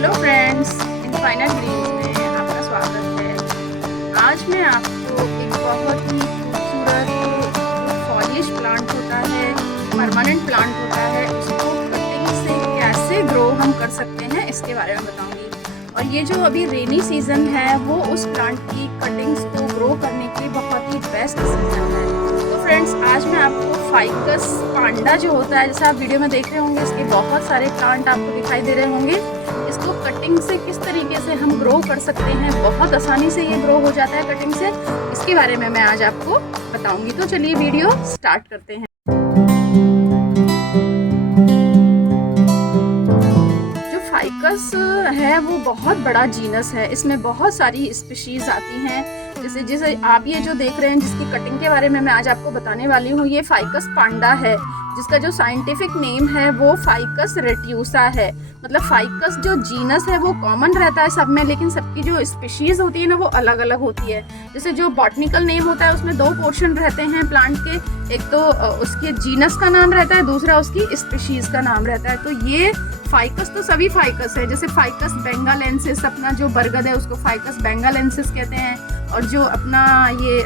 Hello friends, infinite Green's में आपका स्वागत है। आज मैं आपको एक बहुत ही खूबसूरत फॉलिश प्लांट होता है, परमानेंट प्लांट होता है, उसको कटिंग से कैसे ग्रो हम कर सकते हैं इसके बारे में बताऊंगी। और ये जो अभी रेनी सीजन है वो उस प्लांट की कटिंग्स को ग्रो करने के लिए बहुत ही बेस्ट सीजन है। तो फ्रेंड्स, आज मैं आपको फाइकस पांडा जो होता है, जैसे आप वीडियो में देख रहे होंगे, इसके बहुत सारे प्लांट आपको दिखाई दे रहे होंगे। इसको कटिंग से किस तरीके से हम ग्रो कर सकते हैं, बहुत आसानी से ये ग्रो हो जाता है कटिंग से, इसके बारे में मैं आज आपको बताऊंगी। तो चलिए वीडियो स्टार्ट करते हैं। जो फाइकस है वो बहुत बड़ा जीनस है, इसमें बहुत सारी स्पीशीज आती हैं। जैसे आप ये जो देख रहे हैं, जिसकी कटिंग के बारे में मैं आज आपको बताने वाली हूँ, ये फाइकस पांडा है, जिसका जो साइंटिफिक नेम है वो फाइकस रेट्यूसा है। मतलब फाइकस जो जीनस है वो कॉमन रहता है सब में, लेकिन सबकी जो स्पीशीज होती है ना वो अलग अलग होती है। जैसे जो बॉटनिकल नेम होता है उसमें दो पोर्शन रहते हैं प्लांट के, एक तो उसके जीनस का नाम रहता है, दूसरा उसकी स्पीशीज का नाम रहता है। तो ये फाइकस तो सभी फाइकस है, जैसे फाइकस बेंगालेंसिस, अपना जो बरगद है उसको फाइकस बेंगालेंसिस कहते हैं, और जो अपना ये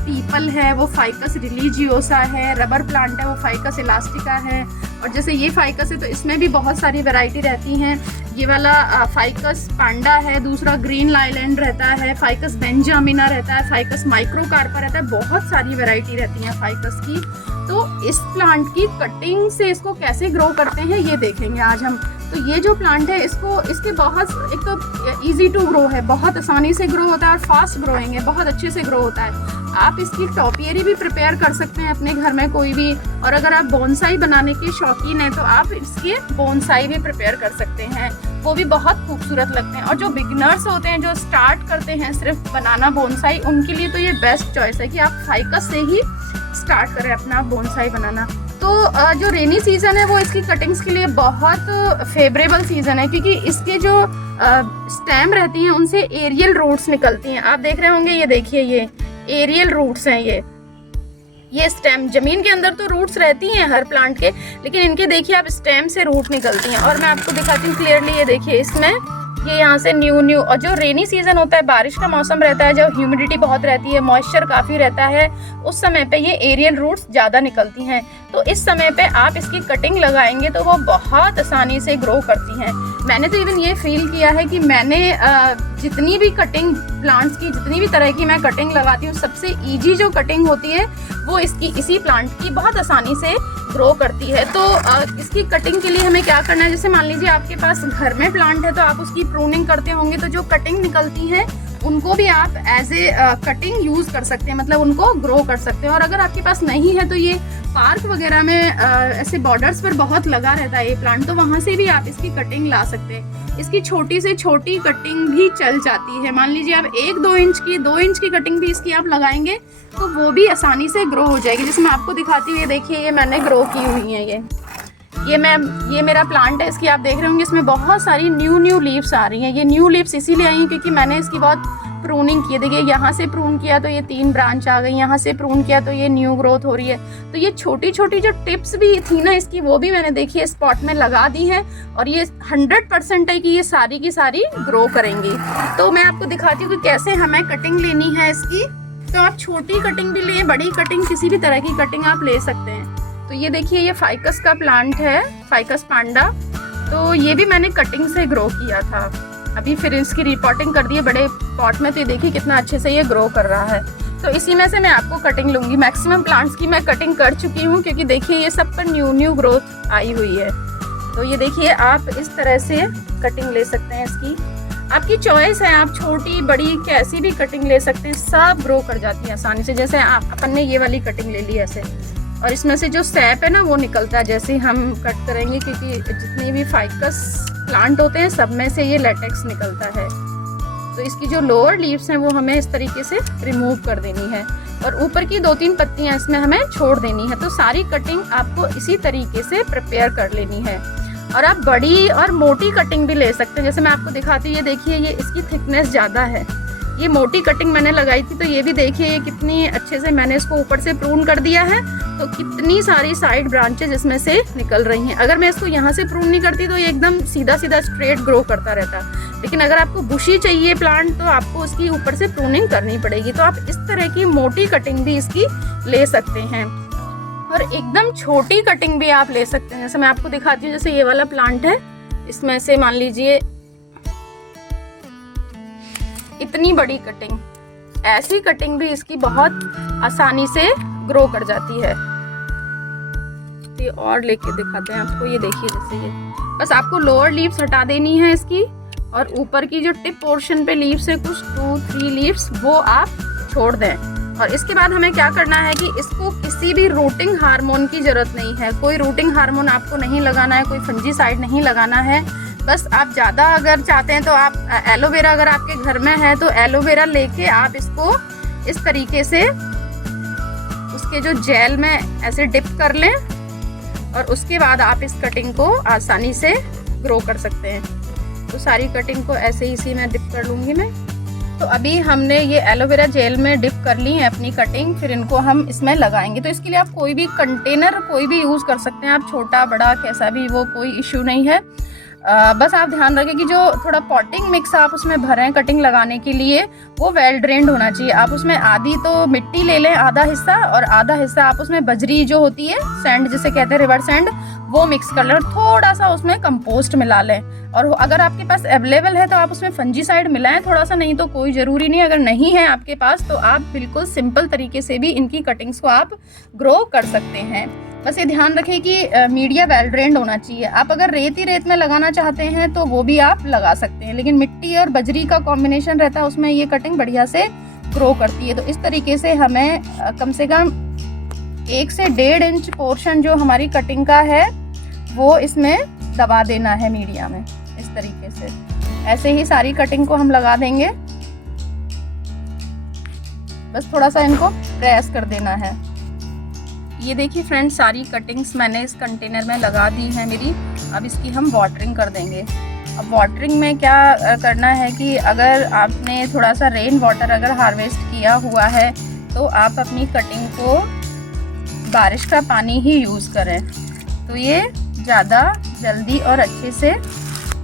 पीपल है वो फाइकस रिलीजियोसा है, रबर प्लांट है वो फाइकस इलास्टिका है। और जैसे ये फाइकस है तो इसमें भी बहुत सारी वैरायटी रहती हैं। ये वाला फाइकस पांडा है, दूसरा ग्रीन लाइलैंड रहता है, फाइकस बेंजामिना रहता है, फाइकस माइक्रोकार्पा रहता है, बहुत सारी वैरायटी रहती है फाइकस की। तो इस प्लांट की कटिंग से इसको कैसे ग्रो करते हैं ये देखेंगे आज हम। तो ये जो प्लांट है इसके बहुत, एक तो इजी टू ग्रो है, बहुत आसानी से ग्रो होता है और फास्ट ग्रोइंग है, बहुत अच्छे से ग्रो होता है। आप इसकी टॉपियरी भी प्रिपेयर कर सकते हैं अपने घर में कोई भी, और अगर आप बोनसाई बनाने के शौकीन हैं तो आप इसके बोनसाई भी प्रिपेयर कर सकते हैं, वो भी बहुत खूबसूरत लगते हैं। और जो बिगिनर्स होते हैं, जो स्टार्ट करते हैं सिर्फ बनाना बोनसाई, उनके लिए तो ये बेस्ट चॉइस है कि आप फाइकस से ही स्टार्ट करें अपना बोनसाई बनाना। तो जो रेनी सीजन है वो इसकी कटिंग्स के लिए बहुत फेवरेबल सीजन है, क्योंकि इसके जो स्टेम रहती हैं उनसे एरियल रूट्स निकलती हैं। आप देख रहे होंगे, ये देखिए, ये एरियल रूट्स हैं। ये स्टेम, जमीन के अंदर तो रूट्स रहती हैं हर प्लांट के, लेकिन इनके देखिए आप स्टेम से रूट निकलती हैं। और मैं आपको दिखाती हूँ क्लियरली, ये देखिए इसमें ये यहाँ से न्यू। और जो रेनी सीजन होता है, बारिश का मौसम रहता है, जब ह्यूमिडिटी बहुत रहती है, मॉइस्चर काफ़ी रहता है, उस समय पे ये एरियल रूट्स ज़्यादा निकलती हैं। तो इस समय पे आप इसकी कटिंग लगाएंगे तो वो बहुत आसानी से ग्रो करती हैं। मैंने तो इवन ये फील किया है कि मैंने जितनी भी कटिंग प्लांट्स की, जितनी भी तरह की मैं कटिंग लगाती हूँ, सबसे ईजी जो कटिंग होती है वो इसी प्लांट की बहुत आसानी से ग्रो करती है। तो इसकी कटिंग के लिए हमें क्या करना है, जैसे मान लीजिए आपके पास घर में प्लांट है तो आप उसकी प्रूनिंग करते होंगे, तो जो कटिंग निकलती है उनको भी आप एज ए कटिंग यूज़ कर सकते हैं, मतलब उनको ग्रो कर सकते हैं। और अगर आपके पास नहीं है तो ये पार्क वगैरह में ऐसे बॉर्डर्स पर बहुत लगा रहता है ये प्लांट, तो वहाँ से भी आप इसकी कटिंग ला सकते हैं। इसकी छोटी से छोटी कटिंग भी चल जाती है। मान लीजिए आप 2 इंच की कटिंग भी इसकी आप लगाएंगे तो वो भी आसानी से ग्रो हो जाएगी। जैसे मैं आपको दिखाती हूँ, ये देखिए, ये मैंने ग्रो की हुई है। ये मेरा प्लांट है, इसकी आप देख रहे होंगे इसमें बहुत सारी न्यू लीव्स आ रही हैं। ये न्यू लीव्स इसीलिए आई हैं क्योंकि मैंने इसकी बहुत प्रूनिंग की है। देखिए, यहाँ से प्रून किया तो ये 3 ब्रांच आ गई, यहाँ से प्रून किया तो ये न्यू ग्रोथ हो रही है। तो ये छोटी छोटी जो टिप्स भी थी ना इसकी, वो भी मैंने देखिए स्पॉट में लगा दी है, और ये 100% है कि ये सारी की सारी ग्रो करेंगी। तो मैं आपको दिखाती हूँ कि कैसे हमें कटिंग लेनी है इसकी। तो आप छोटी कटिंग भी लें, बड़ी कटिंग, किसी भी तरह की कटिंग आप ले सकते हैं। तो ये देखिए, ये फाइकस का प्लांट है, फाइकस पांडा। तो ये भी मैंने कटिंग से ग्रो किया था, अभी फिर इसकी रिपोर्टिंग कर दी है बड़े पॉट में, तो ये देखिए कितना अच्छे से ये ग्रो कर रहा है। तो इसी में से मैं आपको कटिंग लूँगी। मैक्सिमम प्लांट्स की मैं कटिंग कर चुकी हूँ, क्योंकि देखिए ये सब पर न्यू ग्रोथ आई हुई है। तो ये देखिए, आप इस तरह से कटिंग ले सकते हैं इसकी, आपकी चॉइस है, आप छोटी बड़ी कैसी भी कटिंग ले सकते हैं, सब ग्रो कर जाती है आसानी से। जैसे अपन ने ये वाली कटिंग ले ली ऐसे, और इसमें से जो सैप है ना वो निकलता है जैसे हम कट करेंगे, क्योंकि जितने भी फाइकस प्लांट होते हैं सब में से ये लेटेक्स निकलता है। तो इसकी जो लोअर लीव्स हैं वो हमें इस तरीके से रिमूव कर देनी है, और ऊपर की 2-3 पत्तियां इसमें हमें छोड़ देनी है। तो सारी कटिंग आपको इसी तरीके से प्रिपेयर कर लेनी है। और आप बड़ी और मोटी कटिंग भी ले सकते हैं, जैसे मैं आपको दिखाती हूँ, ये देखिए, ये इसकी थिकनेस ज़्यादा है, ये मोटी कटिंग मैंने लगाई थी, तो ये भी देखिए ये कितनी अच्छे से मैंने इसको ऊपर से प्रून कर दिया है, तो कितनी सारी साइड ब्रांचेज इसमें से निकल रही हैं। अगर मैं इसको यहाँ से प्रून नहीं करती तो ये एकदम सीधा सीधा स्ट्रेट ग्रो करता रहता, लेकिन अगर आपको बुशी चाहिए प्लांट तो आपको उसकी ऊपर से प्रूनिंग करनी पड़ेगी। तो आप इस तरह की मोटी कटिंग भी इसकी ले सकते हैं और एकदम छोटी कटिंग भी आप ले सकते हैं। जैसे मैं आपको दिखाती हूँ, जैसे ये वाला प्लांट है, इसमें से मान लीजिए इतनी बड़ी कटिंग, ऐसी कटिंग भी इसकी बहुत आसानी से ग्रो कर जाती है। ये और लेके दिखाते हैं आपको, ये देखिए जैसे ये बस आपको लोअर लीव्स हटा देनी है इसकी, और ऊपर की जो टिप पोर्शन पे लीव्स है कुछ 2-3 लीव्स वो आप छोड़ दें। और इसके बाद हमें क्या करना है कि इसको किसी भी रूटिंग हार्मोन की जरूरत नहीं है, कोई रूटिंग हार्मोन आपको नहीं लगाना है, कोई फंजीसाइड नहीं लगाना है। बस आप ज़्यादा अगर चाहते हैं तो आप एलोवेरा अगर आपके घर में है तो एलोवेरा लेके आप इसको इस तरीके से उसके जो जेल में ऐसे डिप कर लें, और उसके बाद आप इस कटिंग को आसानी से ग्रो कर सकते हैं। तो सारी कटिंग को ऐसे ही इसी में डिप कर लूँगी मैं। तो अभी हमने ये एलोवेरा जेल में डिप कर ली है अपनी कटिंग, फिर इनको हम इसमें लगाएंगे। तो इसके लिए आप कोई भी कंटेनर कोई भी यूज़ कर सकते हैं, आप छोटा बड़ा कैसा भी, वो कोई इश्यू नहीं है। बस आप ध्यान रखें कि जो थोड़ा पॉटिंग मिक्स आप उसमें भरें कटिंग लगाने के लिए, वो वेल ड्रेन्ड होना चाहिए। आप उसमें आधी तो मिट्टी ले लें, आधा हिस्सा, और आधा हिस्सा आप उसमें बजरी जो होती है, सैंड जिसे कहते हैं रिवर सैंड, वो मिक्स कर लें, और थोड़ा सा उसमें कंपोस्ट मिला लें। और अगर आपके पास अवेलेबल है तो आप उसमें फंजीसाइड मिलाएं थोड़ा सा, नहीं तो कोई ज़रूरी नहीं। अगर नहीं है आपके पास तो आप बिल्कुल सिंपल तरीके से भी इनकी कटिंग्स को आप ग्रो कर सकते हैं। बस ये ध्यान रखें कि मीडिया वेल ड्रेन्ड होना चाहिए। आप अगर रेत ही रेत में लगाना चाहते हैं तो वो भी आप लगा सकते हैं, लेकिन मिट्टी और बजरी का कॉम्बिनेशन रहता है, उसमें ये कटिंग बढ़िया से ग्रो करती है। तो इस तरीके से हमें कम से कम 1 से 1.5 इंच पोर्शन जो हमारी कटिंग का है वो इसमें दबा देना है मीडिया में, इस तरीके से। ऐसे ही सारी कटिंग को हम लगा देंगे, बस थोड़ा सा इनको प्रेस कर देना है। ये देखिए फ्रेंड्स, सारी कटिंग्स मैंने इस कंटेनर में लगा दी है मेरी। अब इसकी हम वाटरिंग कर देंगे। अब वाटरिंग में क्या करना है कि अगर आपने थोड़ा सा रेन वाटर अगर हार्वेस्ट किया हुआ है तो आप अपनी कटिंग को बारिश का पानी ही यूज़ करें, तो ये ज़्यादा जल्दी और अच्छे से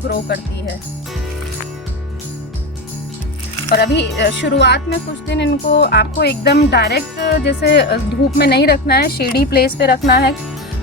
ग्रो करती है। और अभी शुरुआत में कुछ दिन इनको आपको एकदम डायरेक्ट जैसे धूप में नहीं रखना है, शेडी प्लेस पे रखना है,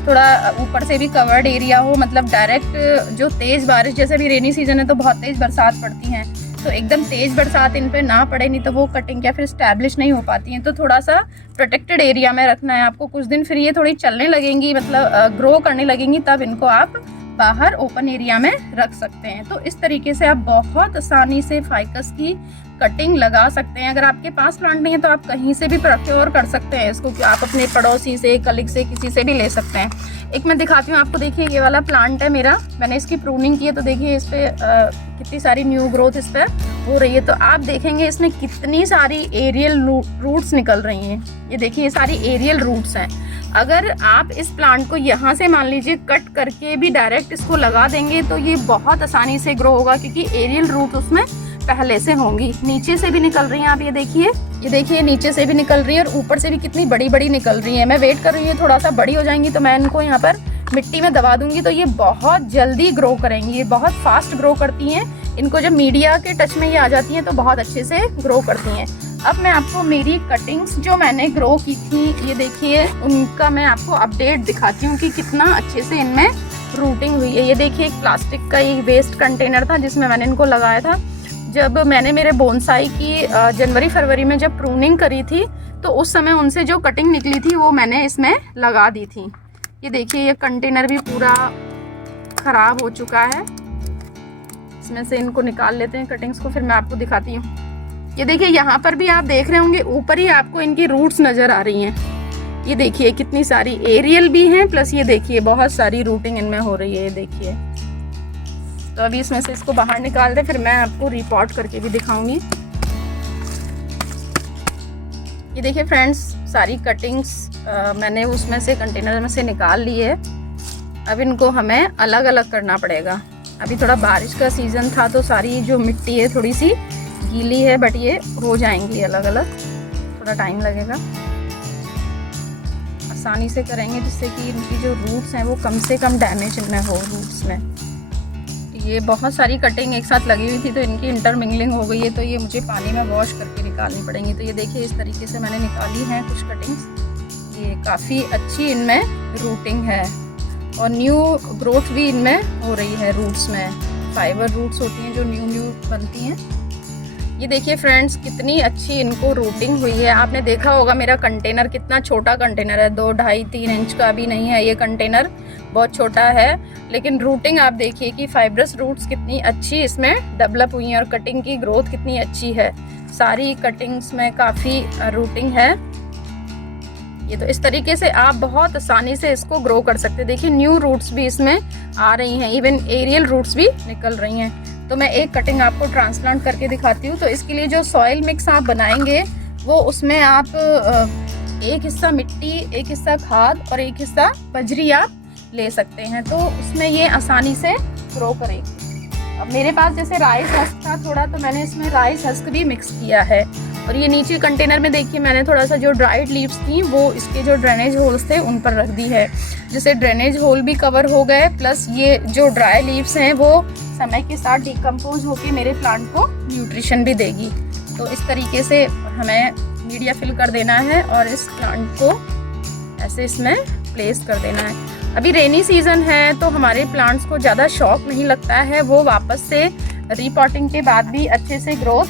थोड़ा ऊपर से भी कवर्ड एरिया हो, मतलब डायरेक्ट जो तेज़ बारिश, जैसे अभी रेनी सीजन है तो बहुत तेज़ बरसात पड़ती हैं, तो एकदम तेज़ बरसात इन पे ना पड़े, नहीं तो वो कटिंग क्या फिर स्टैब्लिश नहीं हो पाती हैं। तो थोड़ा सा प्रोटेक्टेड एरिया में रखना है आपको कुछ दिन, फिर ये थोड़ी चलने लगेंगी, मतलब ग्रो करने लगेंगी, तब इनको आप बाहर ओपन एरिया में रख सकते हैं। तो इस तरीके से आप बहुत आसानी से फाइकस की कटिंग लगा सकते हैं। अगर आपके पास प्लांट नहीं है तो आप कहीं से भी प्रोक्योर कर सकते हैं इसको, कि आप अपने पड़ोसी से, कलीग से, किसी से भी ले सकते हैं। एक मैं दिखाती हूँ आपको, देखिए ये वाला प्लांट है मेरा, मैंने इसकी प्रूनिंग की है, तो देखिए इस पर कितनी सारी न्यू ग्रोथ इस पर हो रही है। तो आप देखेंगे इसमें कितनी सारी एरियल रूट्स निकल रही हैं। ये देखिए ये सारी एरियल रूट्स हैं। अगर आप इस प्लांट को यहाँ से मान लीजिए कट करके भी डायरेक्ट इसको लगा देंगे तो ये बहुत आसानी से ग्रो होगा, क्योंकि एरियल रूट उसमें पहले से होंगी। नीचे से भी निकल रही हैं, आप ये देखिए नीचे से भी निकल रही है, और ऊपर से भी कितनी बड़ी बड़ी निकल रही है। मैं वेट कर रही हूँ थोड़ा सा बड़ी हो जाएंगी तो मैं इनको यहाँ पर मिट्टी में दबा दूंगी, तो ये बहुत जल्दी ग्रो करेंगी, ये बहुत फास्ट ग्रो करती हैं। इनको जब मीडिया के टच में ये आ जाती हैं तो बहुत अच्छे से ग्रो करती हैं। अब मैं आपको मेरी कटिंग्स जो मैंने ग्रो की थी, ये देखिए उनका मैं आपको अपडेट दिखाती हूँ कि कितना अच्छे से इनमें रूटिंग हुई है। ये देखिए एक प्लास्टिक का ये वेस्ट कंटेनर था जिसमें मैंने इनको लगाया था। जब मैंने मेरे बोनसाई की जनवरी फरवरी में जब प्रूनिंग करी थी तो उस समय उनसे जो कटिंग निकली थी वो मैंने इसमें लगा दी थी। ये देखिए ये कंटेनर भी पूरा ख़राब हो चुका है, इसमें से इनको निकाल लेते हैं कटिंग्स को, फिर मैं आपको दिखाती हूँ। ये देखिए यहाँ पर भी आप देख रहे होंगे ऊपर ही आपको इनकी रूट्स नज़र आ रही हैं। ये देखिए कितनी सारी एरियल भी हैं, प्लस ये देखिए बहुत सारी रूटिंग इनमें हो रही है। ये देखिए, तो अभी इसमें से इसको बाहर निकाल दे, फिर मैं आपको रिपोर्ट करके भी दिखाऊंगी। ये देखिए फ्रेंड्स, सारी कटिंग्स मैंने उसमें से कंटेनर में से निकाल ली है। अब इनको हमें अलग अलग करना पड़ेगा। अभी थोड़ा बारिश का सीज़न था तो सारी जो मिट्टी है थोड़ी सी गीली है बट ये हो जाएंगी अलग अलग, थोड़ा टाइम लगेगा। आसानी से करेंगे जिससे कि इनकी जो रूट्स हैं वो कम से कम डैमेज इनमें हो रूट्स में। ये बहुत सारी कटिंग एक साथ लगी हुई थी तो इनकी इंटरमिंगलिंग हो गई है, तो ये मुझे पानी में वॉश करके निकालनी पड़ेंगी। तो ये देखिए इस तरीके से मैंने निकाली हैं कुछ कटिंग्स। ये काफ़ी अच्छी इनमें रूटिंग है और न्यू ग्रोथ भी इनमें हो रही है रूट्स में। फाइबर रूट्स होती हैं जो न्यू बनती हैं। ये देखिए फ्रेंड्स कितनी अच्छी इनको रूटिंग हुई है। आपने देखा होगा मेरा कंटेनर कितना छोटा कंटेनर है, 2, 2.5, 3 इंच का भी नहीं है ये कंटेनर, बहुत छोटा है। लेकिन रूटिंग आप देखिए कि फाइब्रस रूट्स कितनी अच्छी इसमें डेवलप हुई हैं और कटिंग की ग्रोथ कितनी अच्छी है। सारी कटिंग्स में काफ़ी रूटिंग है। ये तो इस तरीके से आप बहुत आसानी से इसको ग्रो कर सकते हैं। देखिए न्यू रूट्स भी इसमें आ रही हैं, इवन एरियल रूट्स भी निकल रही हैं। तो मैं एक कटिंग आपको ट्रांसप्लांट करके दिखाती हूँ। तो इसके लिए जो सॉइल मिक्स आप बनाएंगे वो उसमें आप एक हिस्सा मिट्टी, एक हिस्सा खाद और एक हिस्सा बजरी आप ले सकते हैं, तो उसमें ये आसानी से ग्रो करेगी। अब मेरे पास जैसे राइस हस्क था थोड़ा, तो मैंने इसमें राइस हस्क भी मिक्स किया है। और ये नीचे कंटेनर में देखिए मैंने थोड़ा सा जो ड्राइड लीव्स थी वो इसके जो ड्रेनेज होल्स थे उन पर रख दी है, जिससे ड्रेनेज होल भी कवर हो गए, प्लस ये जो ड्राई लीव्स हैं वो समय के साथ डिकम्पोज होकर मेरे प्लांट को न्यूट्रिशन भी देगी। तो इस तरीके से हमें मीडिया फिल कर देना है और इस प्लांट को ऐसे इसमें प्लेस कर देना है। अभी रेनी सीजन है तो हमारे प्लांट्स को ज़्यादा शॉक नहीं लगता है, वो वापस से रीपॉटिंग के बाद भी अच्छे से ग्रोथ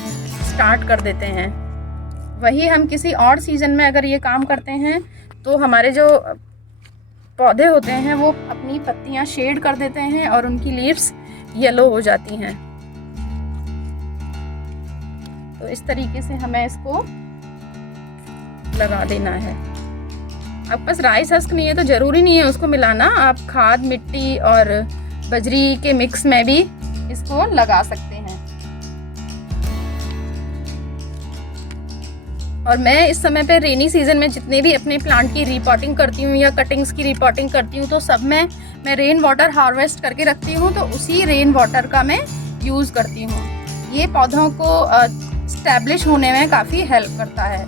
स्टार्ट कर देते हैं। वही हम किसी और सीज़न में अगर ये काम करते हैं तो हमारे जो पौधे होते हैं वो अपनी पत्तियां शेड कर देते हैं और उनकी लीव्स येलो हो जाती हैं। तो इस तरीके से हमें इसको लगा देना है। अब बस राइस हस्क नहीं है तो ज़रूरी नहीं है उसको मिलाना, आप खाद, मिट्टी और बजरी के मिक्स में भी इसको लगा सकते हैं। और मैं इस समय पे रेनी सीजन में जितने भी अपने प्लांट की रीपॉटिंग करती हूँ या कटिंग्स की रीपॉटिंग करती हूँ तो सब में मैं रेन वाटर हार्वेस्ट करके रखती हूँ, तो उसी रेन वाटर का मैं यूज़ करती हूँ। ये पौधों को स्टैब्लिश होने में काफ़ी हेल्प करता है।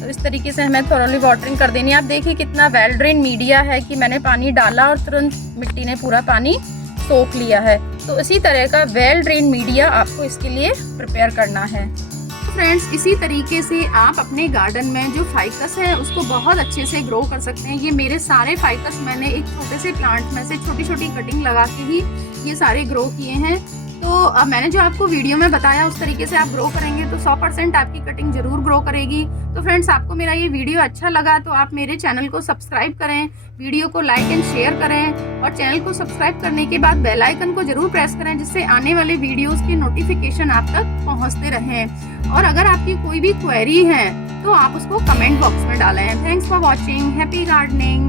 तो इस तरीके से हमें थोड़ी वाटरिंग कर देनी है। आप देखिए कितना वेल ड्रेन मीडिया है कि मैंने पानी डाला और तुरंत मिट्टी ने पूरा पानी सोख लिया है। तो इसी तरह का वेल ड्रेन मीडिया आपको इसके लिए प्रिपेयर करना है। फ्रेंड्स इसी तरीके से आप अपने गार्डन में जो फाइकस है उसको बहुत अच्छे से ग्रो कर सकते हैं। ये मेरे सारे फाइकस मैंने एक छोटे से प्लांट में से छोटी छोटी कटिंग लगा के ही ये सारे ग्रो किए हैं। तो मैंने जो आपको वीडियो में बताया उस तरीके से आप ग्रो करेंगे तो 100% आपकी कटिंग जरूर ग्रो करेगी। तो फ्रेंड्स आपको मेरा ये वीडियो अच्छा लगा तो आप मेरे चैनल को सब्सक्राइब करें, वीडियो को लाइक एंड शेयर करें और चैनल को सब्सक्राइब करने के बाद बेल आइकन को जरूर प्रेस करें, जिससे आने वाले वीडियोस के नोटिफिकेशन आप तक पहुंचते रहें। और अगर आपकी कोई भी क्वेरी है तो आप उसको कमेंट बॉक्स में डालें। Thanks for watching, happy gardening.